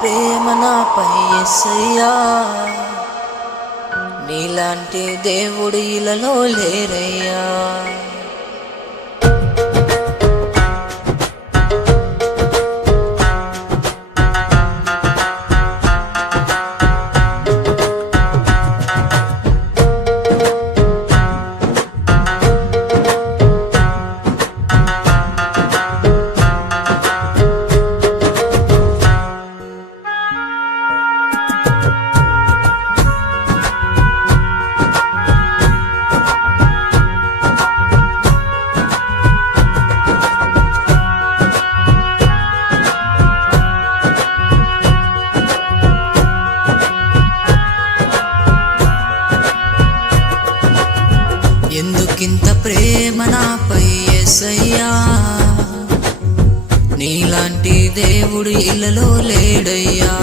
ప్రేమ నాపై యేసయ్యా, నీలాంటి దేవుడు ఇలలో లేరయ్యా. ఎందుకింత ప్రేమ నాపై యేసయ్యా, నీలాంటి దేవుడు ఇలలో లేడయ్యా.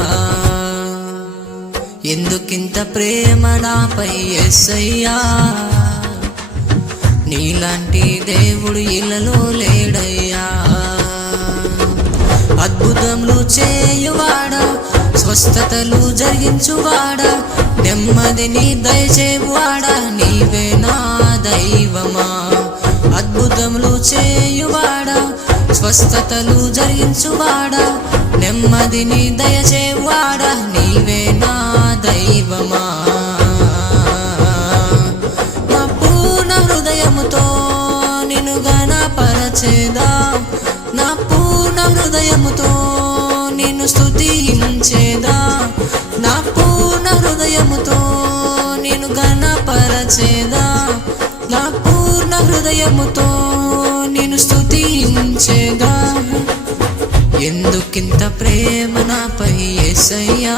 ఎందుకింత ప్రేమ నాపై యేసయ్యా, నీలాంటి దేవుడు ఇలలో లేడయ్యా. అద్భుతములు చేయువాడా, స్వస్థతలు జరిగించువాడా, నెమ్మదిని దయచేవాడా, నీవే నా దైవమా. అద్భుతములు చేయువాడా, స్వస్థతలు జరిగించువాడా, నెమ్మదిని దయచేవాడా, నీవే నా దైవమా. నా పూర్ణ హృదయముతో నిన్ను ఘనపరచెదా, నా పూర్ణ హృదయముతో నిన్ను స్తుతించెదా, నా పూర్ణ హృదయముతో నిన్ను ఘనపరచెదా, నా పూర్ణ హృదయముతో నిన్ను స్తుతించెదా. ఎందుకింత ప్రేమ నాపై యేసయ్యా,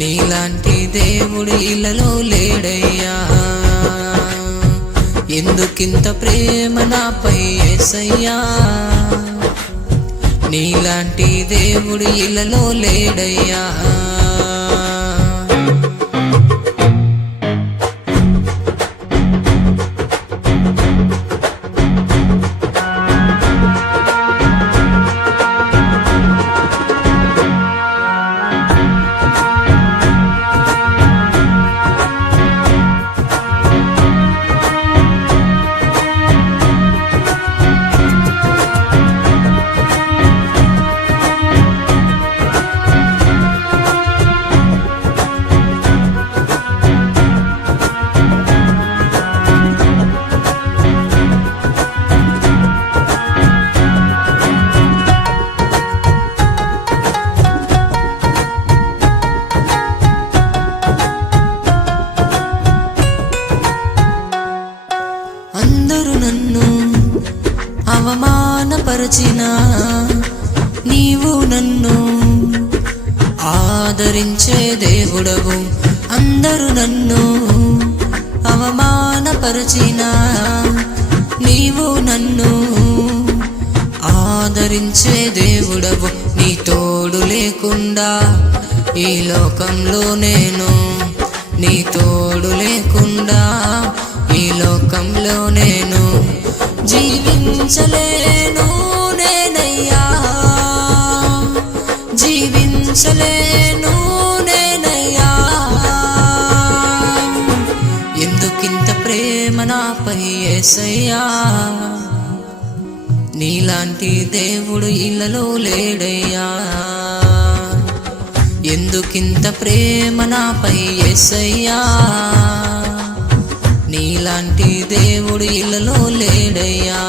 నీలాంటి దేవుడు ఇలలో లేడయ్యా. ఎందుకింత ప్రేమ నాపై యేసయ్యా, నీలాంటి దేవుడు ఇలలో లేడయ్యా. అందరూ నన్ను అవమానపరచినా, నీవు నన్ను ఆదరించే దేవుడవు. అందరూ నన్ను అవమానపరచినా, నీవు నన్ను ఆదరించే దేవుడవు. నీ తోడు లేకుండా ఈ లోకంలో నేను, నీ తోడు లేకుండా ఈ లోకంలో నేను జీవించలేను నేనయ్యా, జీవించలేను నేనయ్యా. ఎందుకింత ప్రేమ నాపై యేసయ్యా, నీలాంటి దేవుడు ఇలలో లేడయ్యా. ఎందుకింత ప్రేమ నాపై యేసయ్యా, నీలాంటి దేవుడు ఇలలో లేడయ్యా.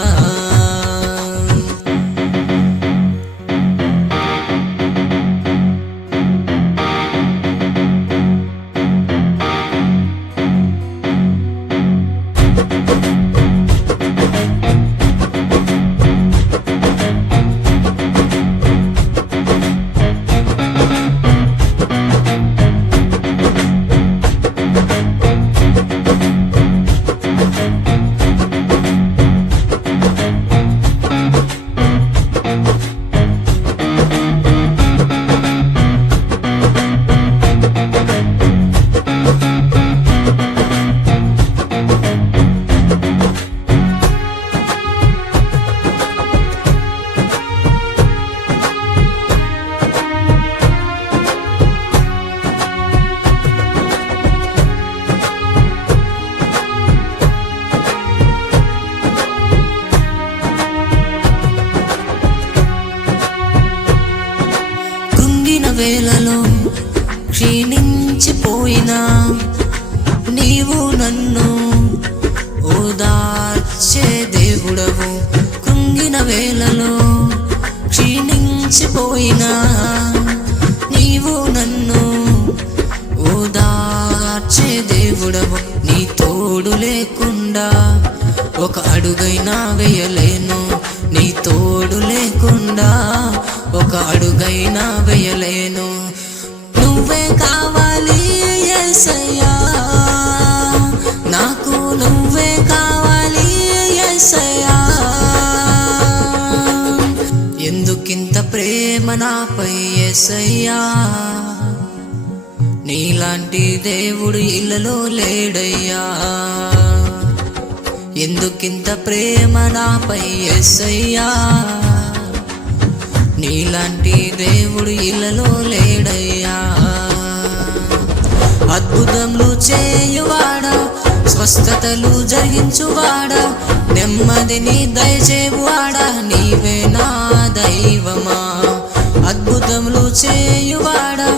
క్షీణించిపోయినా నీవు నన్ను ఓదార్చే దేవుడవు. కృంగిన వేళలో క్షీణించిపోయినా నీవు నన్ను ఓదార్చే దేవుడవు. నీ తోడు లేకుండా ఒక అడుగైనా వేయలేను. నీ తోడు లేకుండా ఒక అడుగైనా వేయలేను. నువ్వే కావాలి యేసయ్యా, నాకు నువ్వే కావాలి యేసయ్యా. ఎందుకింత ప్రేమ నాపై యేసయ్యా, నీలాంటి దేవుడు ఇళ్ళలో లేడయ్యా. ఎందుకింత ప్రేమ నాపై యేసయ్యా, నీలాంటి దేవుడు ఇళ్ళలో లేడయ్యా. అద్భుతములు చేయువాడా, స్వస్థతలు జరిగించువాడా, నెమ్మదిని దయచేవాడా, నీవే నా దైవమా. అద్భుతములు చేయువాడా,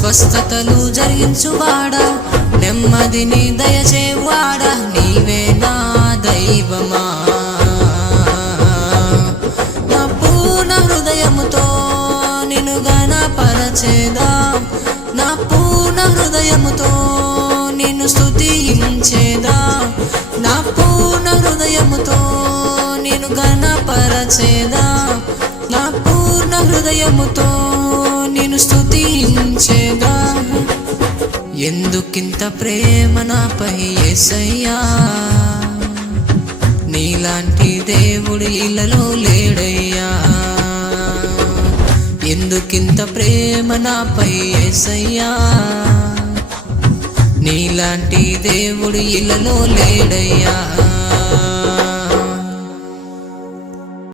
స్వస్థతలు జరిగించువాడా, నెమ్మదిని దయచేవాడా, నీవే నా దైవమా. నా పూర్ణ హృదయముతో నిన్ను గణపరచెదా, నా పూర్ణ హృదయముతో నిన్ను స్తుతించెదా, నా పూర్ణ హృదయముతో నిన్ను గణపరచెదా, నా పూర్ణ హృదయముతో నిన్ను స్తుతించెదా. ఎందుకింత ప్రేమ నాపై యేసయ్యా, నీలాంటి దేవుడు ఇళ్ళలో లేడయ్యా. ఎందుకింత ప్రేమ నాపై యేసయ్యా, నీలాంటి దేవుడు ఇళ్ళలో లేడయ్యా.